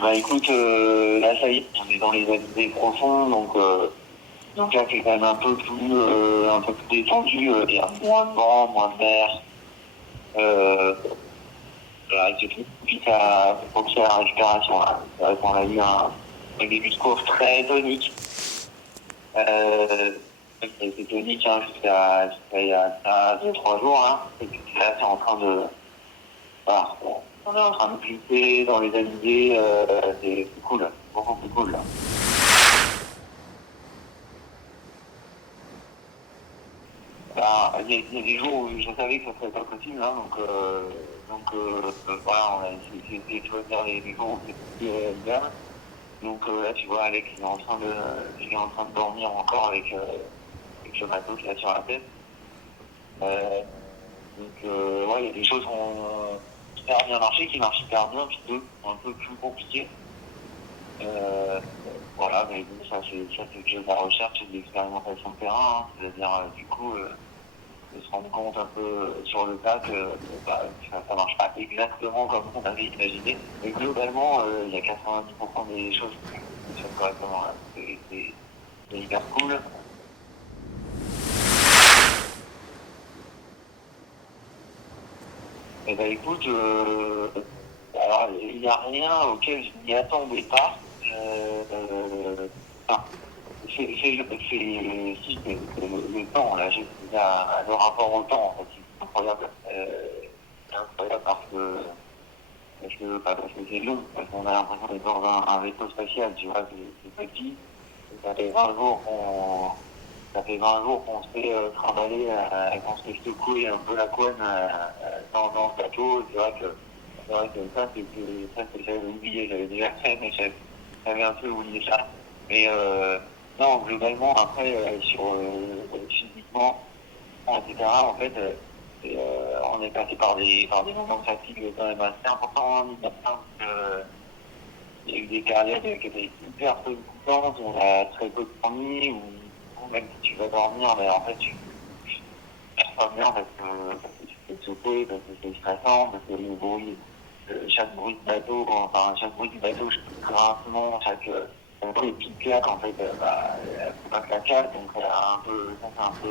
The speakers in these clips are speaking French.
Bah écoute, là ça y est, on est dans les activités profonds, donc là c'est quand même un peu plus détendu, il y a moins de vent, moins d'air. Voilà, c'est plus compliqué à focuser à la respiration là. C'est vrai qu'on a eu un début de course très tonique. C'était tonique jusqu'à il y a 2-3 jours là. Et puis là c'est en train de. Voilà, on est en train de glisser dans les alizés, c'est cool, beaucoup plus cool là. Il y a des jours où je savais que ça serait pas possible, hein, voilà, on a essayé de choisir les jours où c'est plus bien. Là, tu vois, Alex, il est en train de dormir encore avec le matos là sur la tête. Euh, ouais, il y a des choses qui ont super bien marché, qui marchent super bien, puis d'autres un peu plus compliquées. Voilà, mais bon, c'est déjà de la recherche et de l'expérimentation de terrain, hein, c'est-à-dire, de se rendre compte un peu sur le tas que ça marche pas exactement comme on avait imaginé. Mais globalement, il y a 90% des choses qui fonctionnent correctement là. C'est hyper cool. Et ben écoute, alors il n'y a rien auquel je m'y attendais pas. Enfin, le temps, là, le rapport au temps, en fait, c'est incroyable. C'est incroyable parce que c'est long, parce qu'on a l'impression d'être dans un vaisseau spatial, tu vois, c'est petit. Ça fait 20 jours qu'on se fait trimballer, qu'on se fait secouer un peu la couenne dans le bateau. C'est vrai que ça, j'avais oublié, j'avais déjà fait, mais j'avais un peu oublié ça. Mais non, globalement, après, physiquement, etc., en fait, on est passé par des moments de fatigue quand même assez importants, il y a eu des périodes qui étaient hyper sollicitants, où on a très peu dormi, ou même si tu vas dormir, mais en fait, tu ne pas bien parce que tu te fais sauter, parce que c'est stressant, parce que le bruit, chaque bruit de bateau, chaque bruit du bateau, chaque grincement, chaque petite claque, en fait, elle faut pas que la claque, donc ça c'est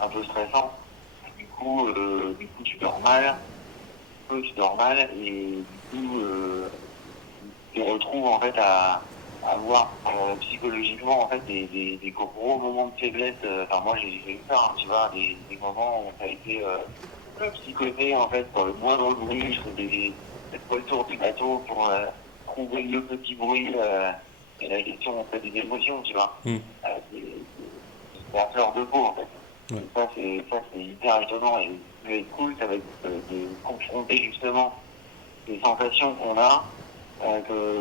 un peu stressant. Du coup, tu dors mal, et du coup, tu te retrouves en fait à avoir psychologiquement en fait des gros moments de faiblesse. Enfin moi j'ai eu ça, hein, tu vois, des moments où ça a été psychoté en fait par le moindre bruit. Je faisais des fois le tour du bateau pour trouver le petit bruit et la question en fait des émotions, tu vois. Hmm. C'est à fleur de peau en fait. Ouais. Et ça c'est hyper étonnant, et ce qui va être cool, ça va être de confronter justement les sensations qu'on a,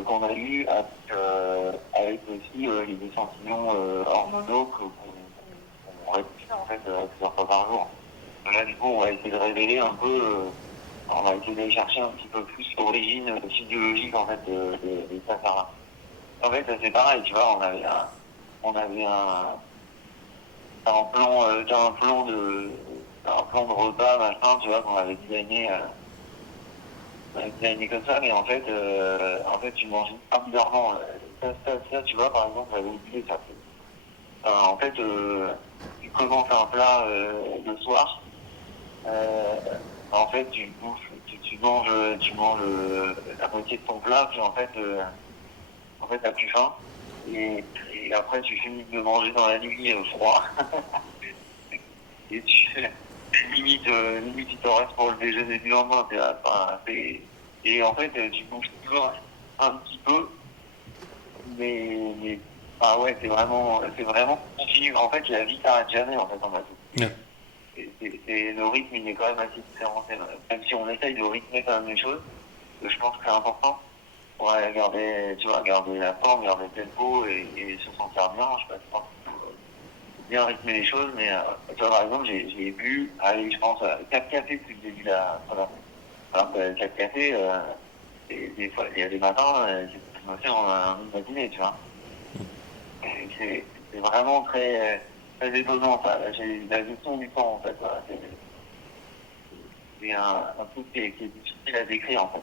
qu'on a eues avec aussi les échantillons hormonaux qu'on respire en fait plusieurs fois par jour. Là, du coup, on va essayer de révéler un peu, on va essayer d'aller chercher un petit peu plus l'origine physiologique en fait de cette affaire-là. En fait, c'est pareil, tu vois, on avait un plan de repas, machin, tu vois, qu'on avait designé comme ça, mais en fait, tu manges pas bizarrement. Ça, tu vois, par exemple, j'avais oublié ça. En fait, tu commences un plat le soir, euh, en fait, tu manges la moitié de ton plat, puis en fait, t'as plus faim. Et après, tu finis de manger dans la nuit froid. Et limite, il t'en reste pour le déjeuner du lendemain. Et en fait, tu manges toujours un petit peu, mais ah ouais, c'est vraiment continu. En fait, la vie s'arrête jamais en fait en bateau. Ouais. Le rythme, il est quand même assez différent. Même si on essaye de rythmer quand même les choses, je pense que c'est important pour garder la forme, garder le tempo et se sentir bien. Je sais pas, bien rythmer les choses, mais tu vois, par exemple, j'ai bu, allez, je pense, 4 cafés depuis le début de la première. Alors que 4 cafés, des fois, il y a des matins, je me fais en une matinée, tu vois. Et c'est vraiment très étonnant, ça. J'ai la gestion du temps, en fait. Voilà. C'est un truc qui est difficile à décrire, en fait.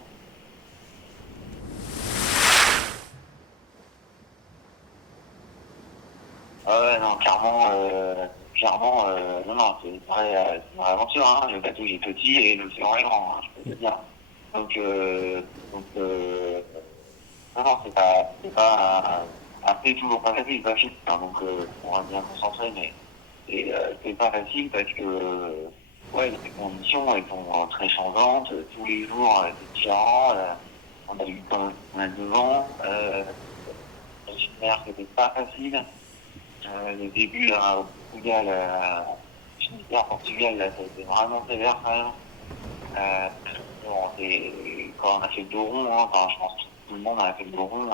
Ah ouais, non, clairement, non, non, c'est une vraie aventure, hein. Le bateau il est petit et l'océan est grand, hein, je peux te dire. Donc, non, non, après, toujours pas facile, pas facile, hein, donc, on va bien concentrer, mais c'est pas facile parce que, ouais, les conditions, elles sont très changeantes, tous les jours, c'est différent, on a eu quand même plein de vent, l'itinéraire, c'était pas facile, le début, là, au Portugal, Portugal, là, ça a été vraiment sévère, quand même. Euh, bon, quand on a fait le dos rond, hein, enfin, je pense que tout le monde a fait le dos rond,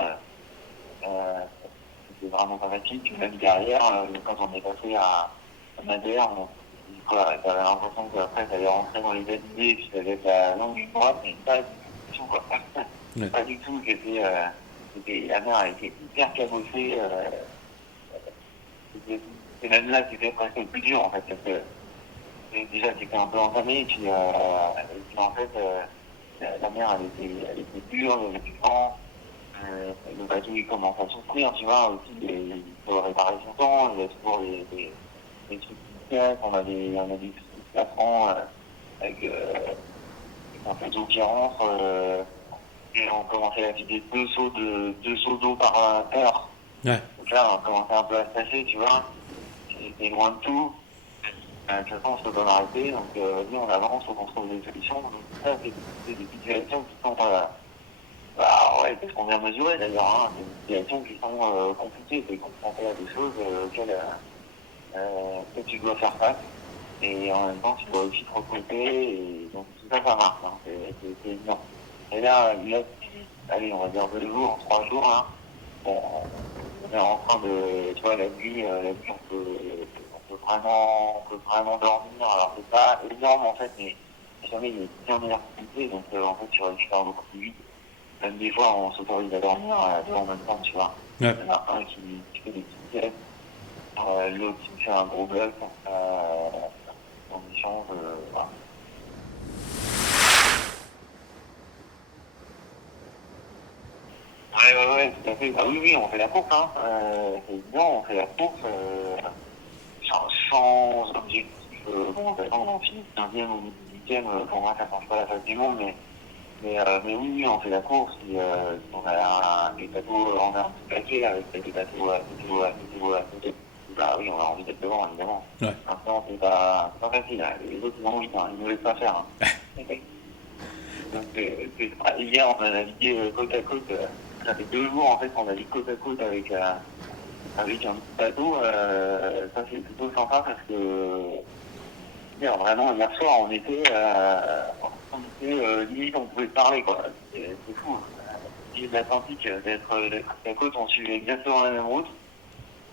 c'était vraiment pas facile. Puis même derrière, quand on est passé à Madère, t'avais l'impression qu'après, t'allais rentrer dans les idées, puis t'avais la langue droite, mais pas du tout, quoi. Ouais. Pas du tout, la mer a été hyper cabossée, c'était, c'est même là, c'était presque le plus dur, en fait, parce que déjà, c'était un peu entamé, et puis en fait, la mer, elle était dure, il y avait du vent, le bateau, il commence à souffrir, tu vois, aussi, il faut réparer son temps, il y a toujours des trucs qui se cassent, on a des petits plafonds, avec, un peu d'eau qui rentre, et on commençait à vider deux seaux d'eau par heure. Ouais. Donc là, on commençait un peu à se passer, tu vois, c'était loin de tout. De toute façon, on se doit arrêter, donc nous on avance, faut qu'on trouve des solutions. Donc ça, c'est des situations qui sont, bah ouais, parce qu'on vient mesurer d'ailleurs, hein, des situations qui sont compliquées, c'est confronté à des choses auxquelles que tu dois faire face, et en même temps tu dois aussi te recruter, et donc tout ça, ça marche, hein, c'est évident. Et là, allez, on va dire 2 jours, 3 jours, hein, bon, on est en train de, tu vois, la nuit, on peut vraiment dormir. Alors, c'est pas énorme, en fait, mais jamais il y a bien meilleure qualité, donc, en fait, tu récupères beaucoup plus vite. Même des fois, on s'autorise à dormir, deux en même temps, tu vois. Ouais. Il y en a un qui fait des petites siestes, l'autre qui fait un gros bluff, on échange, voilà. Ouais, tout à fait. Bah oui, oui, on fait la course, hein. C'est évident, on fait la course, sans objectif, bon, on finit 15e ou 18e, pour moi ça change pas la face du monde, mais oui, oui, on fait la course, on a des bateaux en un petit paquet avec des bateaux à côté. Bah oui, on a envie d'être devant, évidemment. Ouais. Maintenant, c'est pas facile, hein. Les autres, ils ont envie, hein. Ils ne nous laissent pas faire, hein. Donc, hier, on a navigué côte à côte, ça fait 2 jours, en fait, on navigue côte à côte avec un petit bateau, ça c'est plutôt sympa parce que vraiment hier soir limite on pouvait parler, quoi. C'est fou. L'île de l'Atlantique, d'être à côte, on suivait exactement la même route.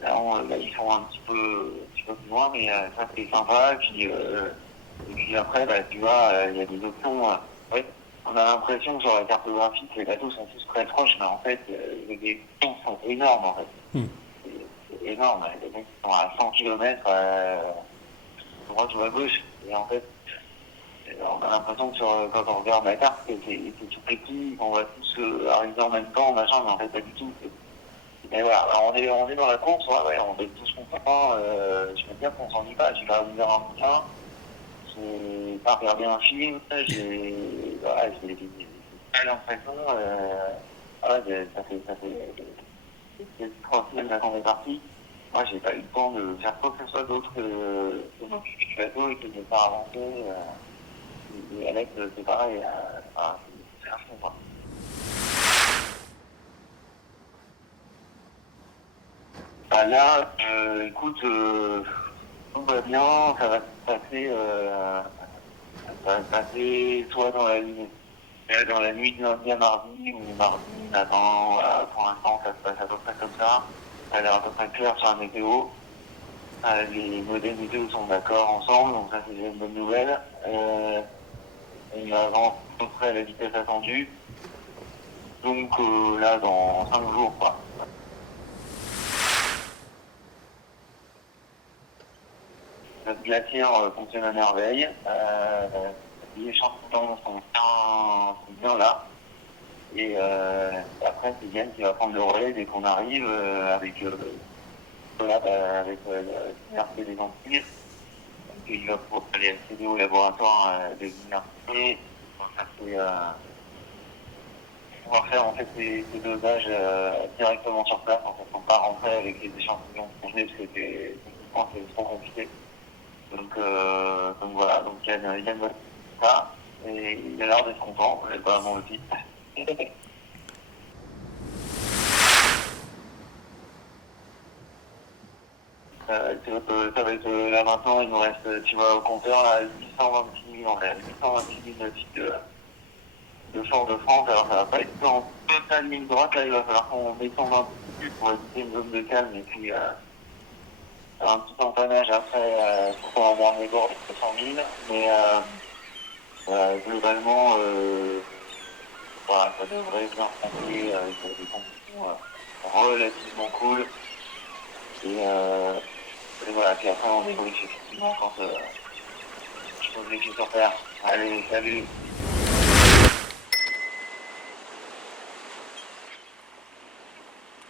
Là, ils sont un petit peu plus loin, mais ça c'est sympa. Et puis après, bah, tu vois, il y a des options. Ouais, on a l'impression que sur la cartographie, que les bateaux sont tous très proches, mais en fait, les options sont énormes en fait. Hmm. C'est énorme. Les mecs sont à 100 km droite ou à gauche. Et en fait, on a l'impression que quand on regarde la carte, que c'est tout petit, qu'on va tous arriver en même temps, machin, mais en fait, pas du tout. Mais voilà, alors on est dans la course, ouais, on est tous contents. Je veux dire qu'on s'ennuie pas. J'ai pas ouvert un bouquin, j'ai pas regardé un film, j'ai pas l'impression. Ça fait 3 semaines là qu'on est parti. Moi, j'ai pas eu le temps de faire quoi que ce soit d'autre que de m'occuper du bateau et que de pas avancer. Et Alex, c'est pareil. C'est à fond, quoi. Bah là, écoute, tout va bien, ça va se passer soit dans la nuit de lundi à mardi, ou mardi, attends, voilà, pour l'instant, ça se passe à peu près comme ça. Ça a l'air à peu près clair sur la météo. Les modèles météo sont d'accord ensemble, donc ça c'est une bonne nouvelle. On avance à peu près à la vitesse attendue. Donc là, dans 5 jours, quoi. Notre glacière fonctionne à merveille. Les échantillons sont bien là. Et après, c'est Yann qui va prendre le relais dès qu'on arrive avec là, avec l'université des Antilles. Donc, il va pouvoir aller accéder au laboratoire de l'université. On va faire en fait ces dosages directement sur place. En fait, on pas rentrer avec les échantillons congelés parce que c'est trop compliqué. Donc voilà, donc Yann va ça et il a l'air d'être content, et bah moi aussi. Ça va être là maintenant, il nous reste, tu vois, au compteur, là, 826 000, on est à 826 000 titres de Fort-de-France. Alors ça va pas être en totale ligne droite, là il va falloir qu'on descende un peu plus pour éviter une zone de calme et puis un petit empannage après pour qu'on avoir les bords de 100 000. Mais globalement, voilà, ça devrait bien rentrer avec des conditions relativement cool. Et voilà, puis après on débrief effectivement quand je pose les pieds sur terre. Allez, salut!